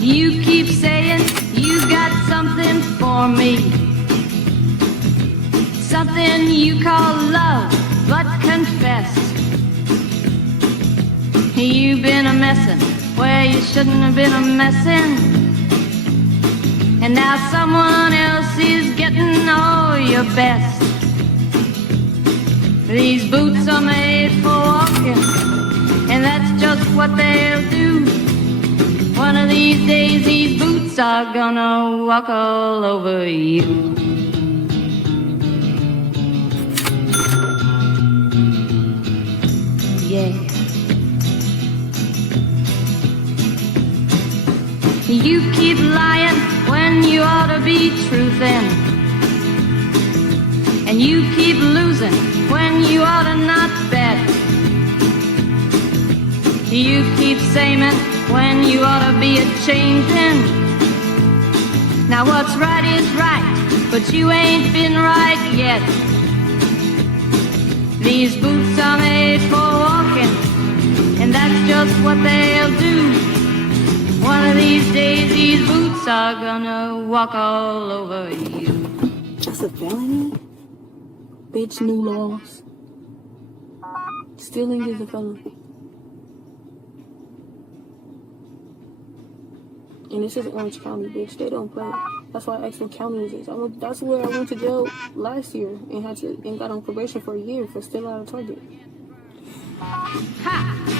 You keep saying you got something for me, something you call love, but confess you've been a messin' where you shouldn't have been a messin', and now someone else is getting all your best. These boots are made for walking, and that's just what they'll do. One of these days these boots are gonna walk all over you. Yeah. You keep lying when you ought to be truthin', and you keep losing when you ought to not bet. You keep saying when you ought to be a-changin'. Now what's right is right, but you ain't been right yet. These boots are made for walking, and that's just what they'll do. One of these days these boots are gonna walk all over you. That's a felony? Bitch, new laws. Stealing is a felony. And this is Orange County, bitch. They don't play. That's why I asked what county is this. That's where I went to jail last year and got on probation for a year for stealing out of Target. Ha!